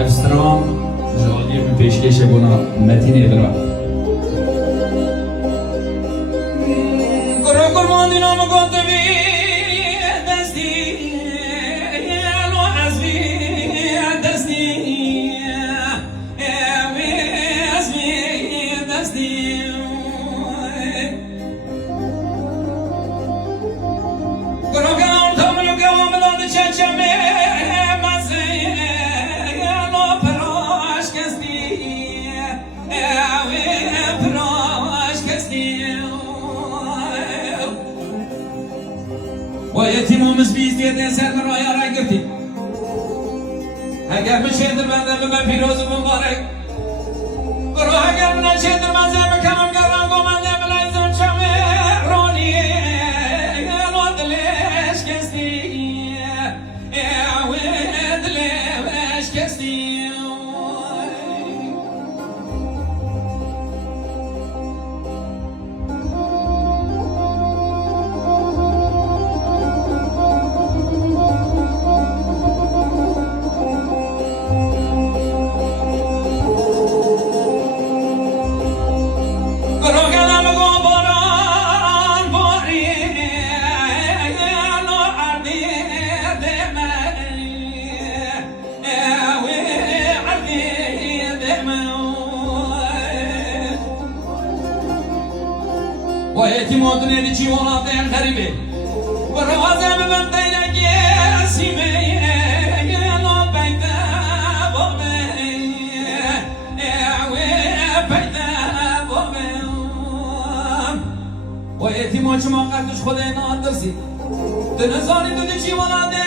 افسترام جالی به پیشکش بنا متین ادرا گروه گرمان دینام گندوی دستی الو ازوی دستی ازوی دستی گروه گرمان تاملو گرمان بلند چچمه ويتيمو مسبيز ديدن سر من رايا راقرتي اگر من شهدر بنده بمن پیروز مبارک برو اگر من شهدر من زمه کنم گران گمنده بلایزم چمه رونی الو دلش کستی دلش کستی ويتيمو دنيا دي وانا دين غريبه ورغازه من بينك يا سيمي يا لو بيتا بومي يا بيتا بومي ويتيمو شما قدش خدينا درسي دنزاني دنيا وانا